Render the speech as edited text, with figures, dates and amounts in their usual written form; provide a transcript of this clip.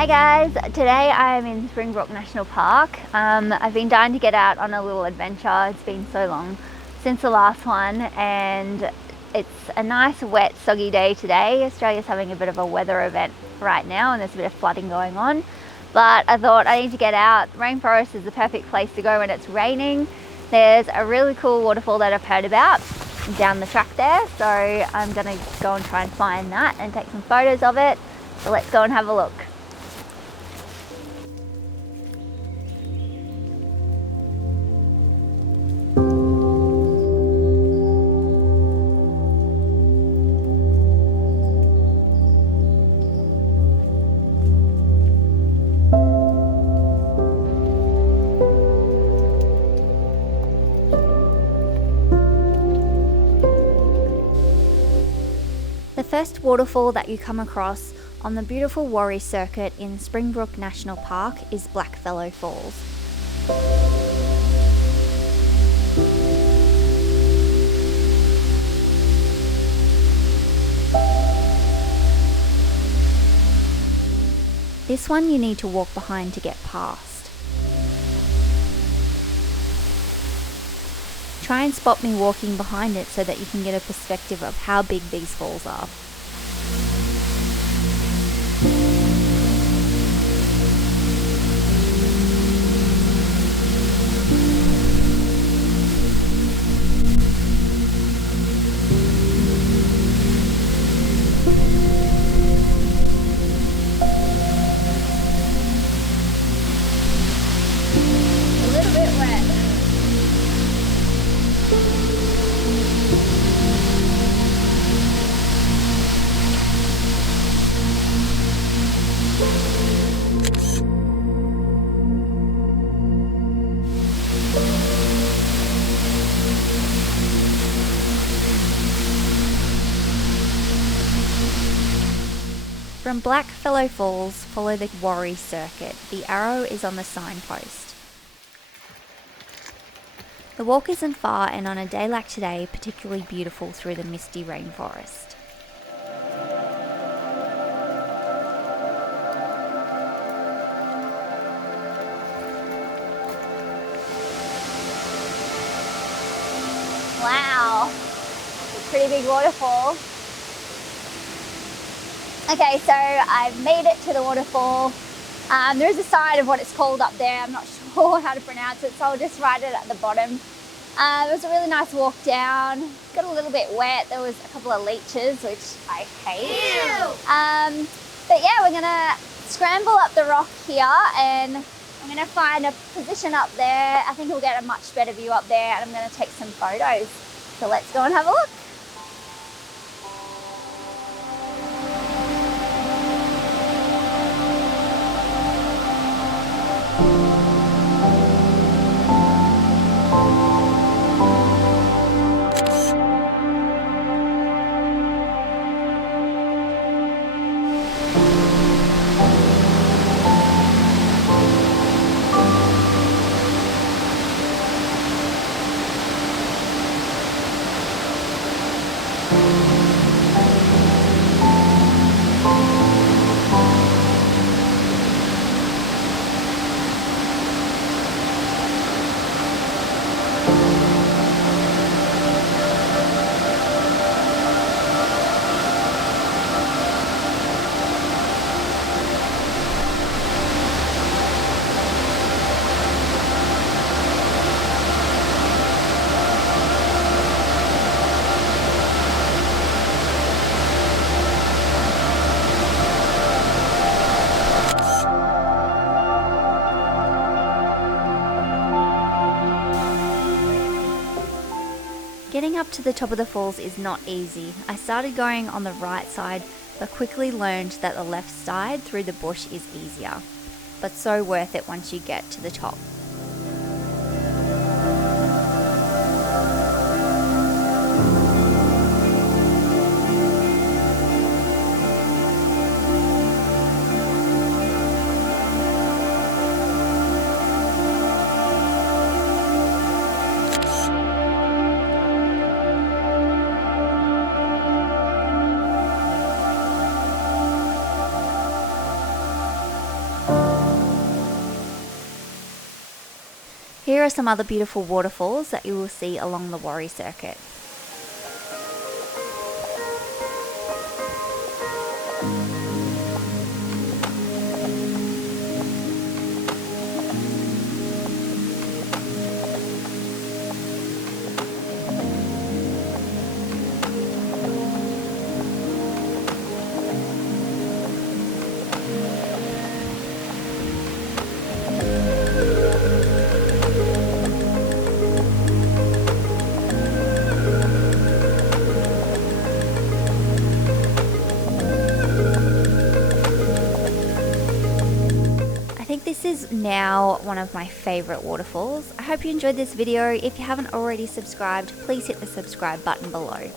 Hey guys, today I'm in Springbrook National Park. I've been dying to get out on a little adventure. It's been so long since the last one, and it's a nice wet soggy day today. Australia's having a bit of a weather event right now and there's a bit of flooding going on, but I thought I need to get out. The rainforest is the perfect place to go when it's raining. There's a really cool waterfall that I've heard about down the track there, so I'm gonna go and try and find that and take some photos of it. So let's go and have a look. The first waterfall that you come across on the beautiful Warrie Circuit in Springbrook National Park is Beautiful Falls. This one you need to walk behind to get past. Try and spot me walking behind it so that you can get a perspective of how big these falls are. A little bit wet. From Beautiful Falls, follow the Warrie Circuit. The arrow is on the signpost. The walk isn't far, and on a day like today, particularly beautiful through the misty rainforest. Wow, it's a pretty big waterfall. Okay, so I've made it to the waterfall. There is a sign of what it's called up there. I'm not sure how to pronounce it, so I'll just write it at the bottom. It was a really nice walk down. Got a little bit wet. There was a couple of leeches, which I hate. But yeah, we're gonna scramble up the rock here, and I'm gonna find a position up there. I think we'll get a much better view up there, and I'm gonna take some photos. So let's go and have a look. Getting up to the top of the falls is not easy. I started going on the right side, but quickly learned that the left side through the bush is easier, but so worth it once you get to the top. here are some other beautiful waterfalls that you will see along the Warrie Circuit. I think this is now one of my favorite waterfalls. I hope you enjoyed this video. If you haven't already subscribed, please hit the subscribe button below.